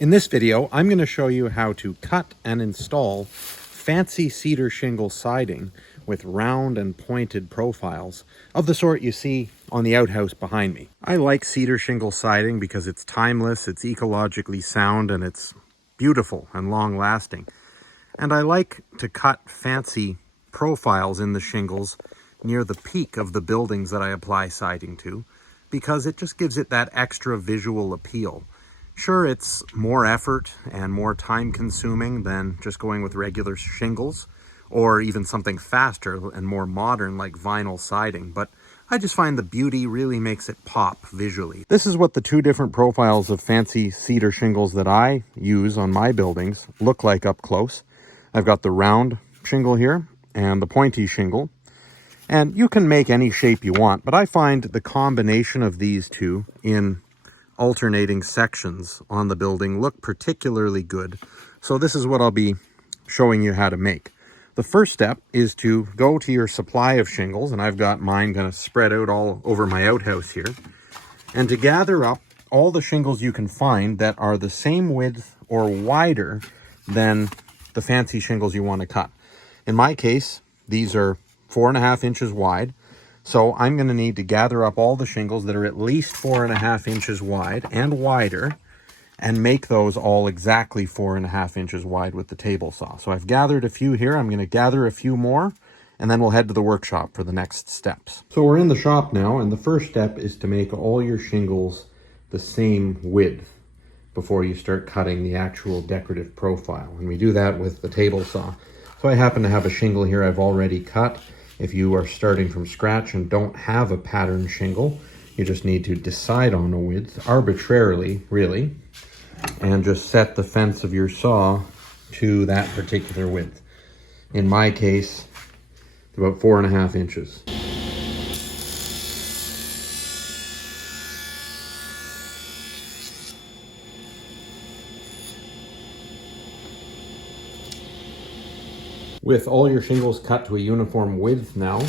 In this video, I'm going to show you how to cut and install fancy cedar shingle siding with round and pointed profiles of the sort you see on the outhouse behind me. I like cedar shingle siding because it's timeless, it's ecologically sound, and it's beautiful and long-lasting. And I like to cut fancy profiles in the shingles near the peak of the buildings that I apply siding to, because it just gives it that extra visual appeal. Sure, it's more effort and more time consuming than just going with regular shingles, or even something faster and more modern like vinyl siding, but I just find the beauty really makes it pop visually. This is what the two different profiles of fancy cedar shingles that I use on my buildings look like up close. I've got the round shingle here and the pointy shingle. And you can make any shape you want, but I find the combination of these two in alternating sections on the building look particularly good. So this is what I'll be showing you how to make. The first step is to go to your supply of shingles, and I've got mine kind of spread out all over my outhouse here, and to gather up all the shingles you can find that are the same width or wider than the fancy shingles you want to cut. In my case, these are 4.5 inches wide. So I'm going to need to gather up all the shingles that are at least 4.5 inches wide and wider and make those all exactly 4.5 inches wide with the table saw. So I've gathered a few here. I'm going to gather a few more and then we'll head to the workshop for the next steps. So we're in the shop now, and the first step is to make all your shingles the same width before you start cutting the actual decorative profile. And we do that with the table saw. So I happen to have a shingle here I've already cut. If you are starting from scratch and don't have a pattern shingle, you just need to decide on a width arbitrarily, really, and just set the fence of your saw to that particular width. In my case, about 4.5 inches. With all your shingles cut to a uniform width now,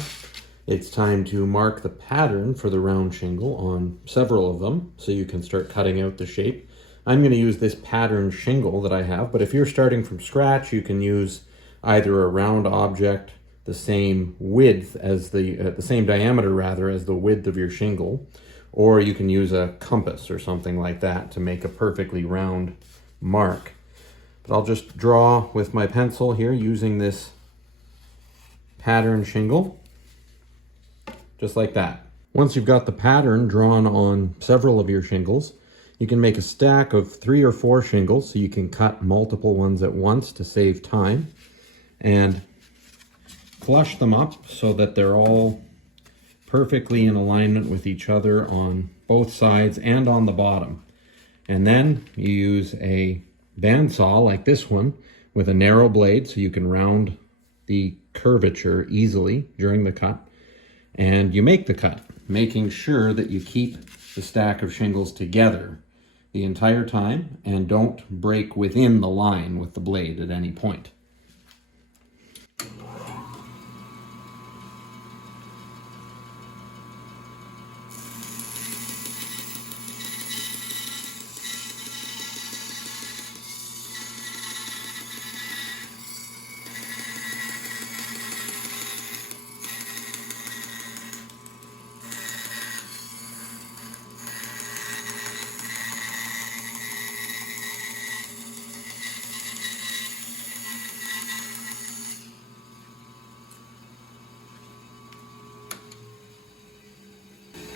it's time to mark the pattern for the round shingle on several of them so you can start cutting out the shape. I'm going to use this pattern shingle that I have, but if you're starting from scratch, you can use either a round object the same width as the same diameter rather as the width of your shingle, or you can use a compass or something like that to make a perfectly round mark. But I'll just draw with my pencil here using this pattern shingle, just like that. Once you've got the pattern drawn on several of your shingles, you can make a stack of 3 or 4 shingles so you can cut multiple ones at once to save time, and flush them up so that they're all perfectly in alignment with each other on both sides and on the bottom. And then you use a bandsaw like this one with a narrow blade so you can round the curvature easily during the cut, and you make the cut, making sure that you keep the stack of shingles together the entire time and don't break within the line with the blade at any point.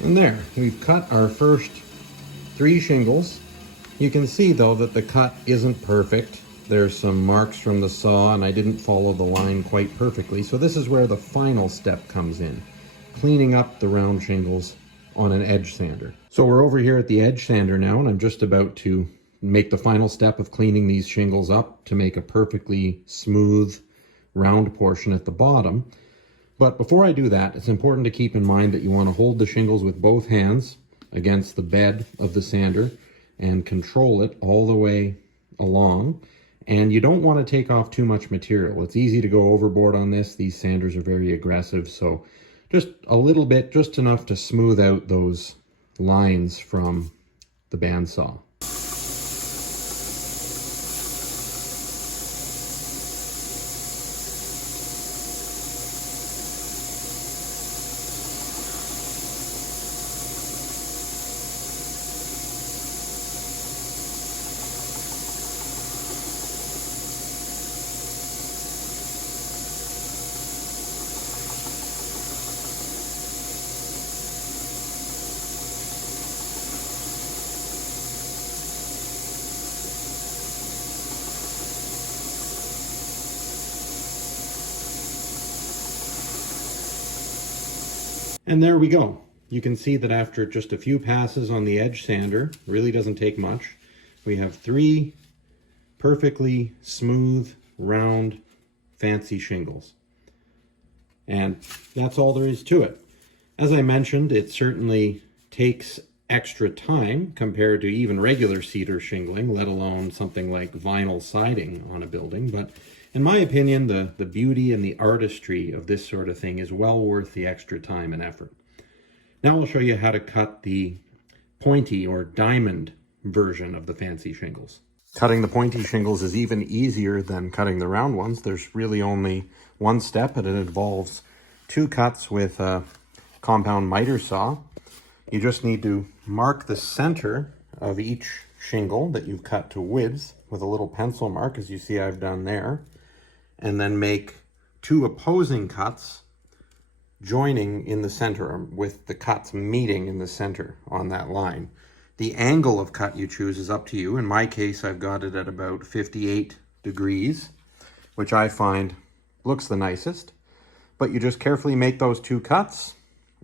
And there, we've cut our first 3 shingles. You can see though that the cut isn't perfect. There's some marks from the saw and I didn't follow the line quite perfectly. So this is where the final step comes in, cleaning up the round shingles on an edge sander. So we're over here at the edge sander now, and I'm just about to make the final step of cleaning these shingles up to make a perfectly smooth round portion at the bottom. But before I do that, it's important to keep in mind that you want to hold the shingles with both hands against the bed of the sander and control it all the way along. And you don't want to take off too much material. It's easy to go overboard on this. These sanders are very aggressive, so just a little bit, just enough to smooth out those lines from the bandsaw. And there we go. You can see that after just a few passes on the edge sander, really doesn't take much, we have 3 perfectly smooth, round, fancy shingles. And that's all there is to it. As I mentioned, it certainly takes extra time compared to even regular cedar shingling, let alone something like vinyl siding on a building. But in my opinion, the beauty and the artistry of this sort of thing is well worth the extra time and effort. Now I'll show you how to cut the pointy or diamond version of the fancy shingles. Cutting the pointy shingles is even easier than cutting the round ones. There's really only one step, and it involves 2 cuts with a compound miter saw. You just need to mark the center of each shingle that you've cut to width with a little pencil mark, as you see I've done there, and then make 2 opposing cuts joining in the center, with the cuts meeting in the center on that line. The angle of cut you choose is up to you. In my case, I've got it at about 58 degrees, which I find looks the nicest. But you just carefully make those 2 cuts,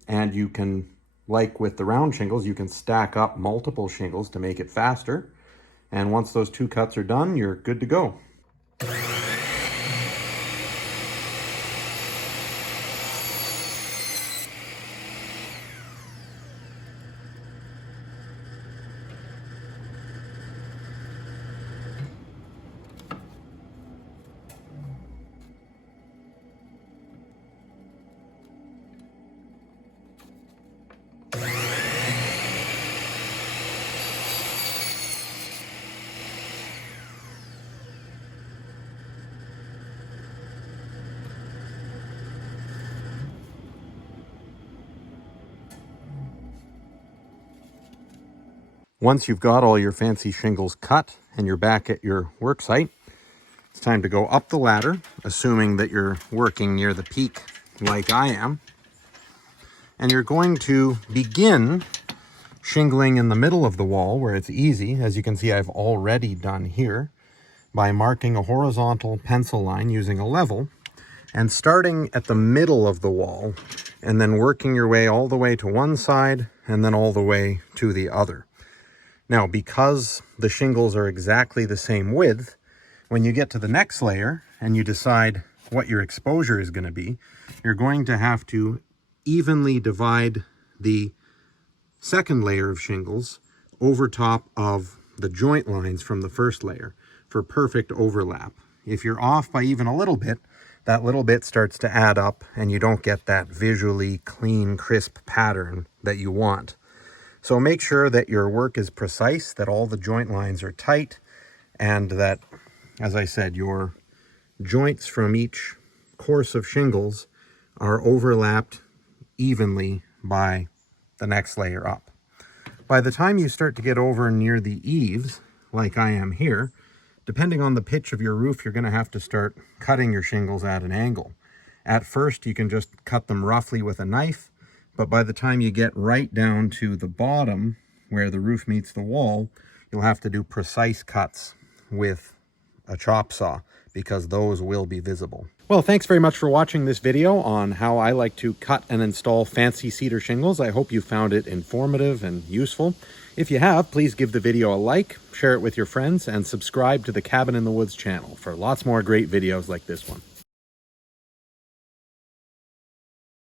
and you can, like with the round shingles, you can stack up multiple shingles to make it faster. And once those 2 cuts are done, you're good to go. Once you've got all your fancy shingles cut and you're back at your work site, it's time to go up the ladder, assuming that you're working near the peak like I am. And you're going to begin shingling in the middle of the wall where it's easy, as you can see I've already done here, by marking a horizontal pencil line using a level and starting at the middle of the wall and then working your way all the way to one side and then all the way to the other. Now, because the shingles are exactly the same width, when you get to the next layer and you decide what your exposure is going to be, you're going to have to evenly divide the second layer of shingles over top of the joint lines from the first layer for perfect overlap. If you're off by even a little bit, that little bit starts to add up and you don't get that visually clean, crisp pattern that you want. So make sure that your work is precise, that all the joint lines are tight, and that, as I said, your joints from each course of shingles are overlapped evenly by the next layer up. By the time you start to get over near the eaves, like I am here, depending on the pitch of your roof, you're going to have to start cutting your shingles at an angle. At first, you can just cut them roughly with a knife, but by the time you get right down to the bottom where the roof meets the wall, you'll have to do precise cuts with a chop saw because those will be visible. Well, thanks very much for watching this video on how I like to cut and install fancy cedar shingles. I hope you found it informative and useful. If you have, please give the video a like, share it with your friends, and subscribe to the Cabin in the Woods channel for lots more great videos like this one.